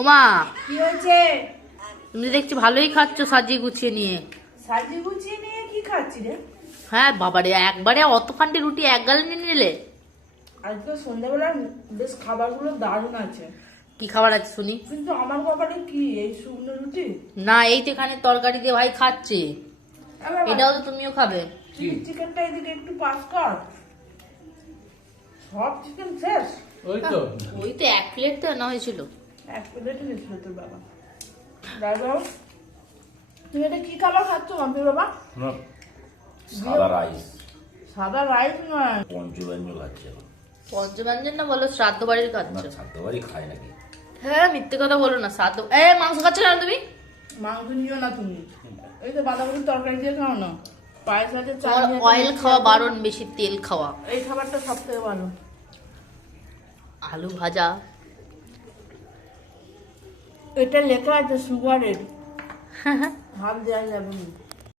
ওমা, কি হয়েছে? তুমি দেখছি ভালোই খাচ্ছ সাজিয়ে গুছিয়ে নিয়ে। সাজিয়ে গুছিয়ে নিয়ে কি খাচ্ছি রে? হ্যাঁ বাবারে, একবারে অতখান্তি রুটি এক গালে নিয়ে নিলে। আজকে সন্ধ্যাবেলা বেশ খাবারগুলো দারুণ আছে, কি খাবার আছে শুনি? কিন্তু আমার ব্যাপারে কি এই শুকনো রুটি? না, এই তো এখানে তরকারি দিয়ে ভাই খাচ্ছে, এটাও তো তুমিও খাবে। চিকেনটা এদিকে একটু পাস কর। সব চিকেন শেষ? ওই তো ওই তো এক প্লেট তো আনা হয়েছিল। এক প্লেটে নিয়েছিল তোর বাবা। দাদা, তুমি এটা কি খাবার খাচ্ছ মাম্পি বাবা? না, সাদা রাইস, সাদা রাইস নয়, পঞ্চব্যঞ্জন খাচ্ছে। পঞ্চব্যঞ্জন না বলো, শ্রাদ্ধ বাড়ির না, খাচ্ছ। ছাদ্য বাড়ি খায় নাকি? হ্যাঁ, মিথ্যে কথা বলো না। শ্রাদ্ধ মাংস খাচ্ছ না তুমি? মাংস নিও না তুমি। এই তো বাঁধাকপির তরকারি দিয়ে খাও না, পায়ের সাথে চাল তোমার দিয়ে অয়েল খাওয়া বারণ, বেশি তেল খাওয়া। এই খাবারটা সব থেকে ভালো। আলু ভাজা। এটা লেখা আছে সুগারের, হাত দেওয়া যাবে না।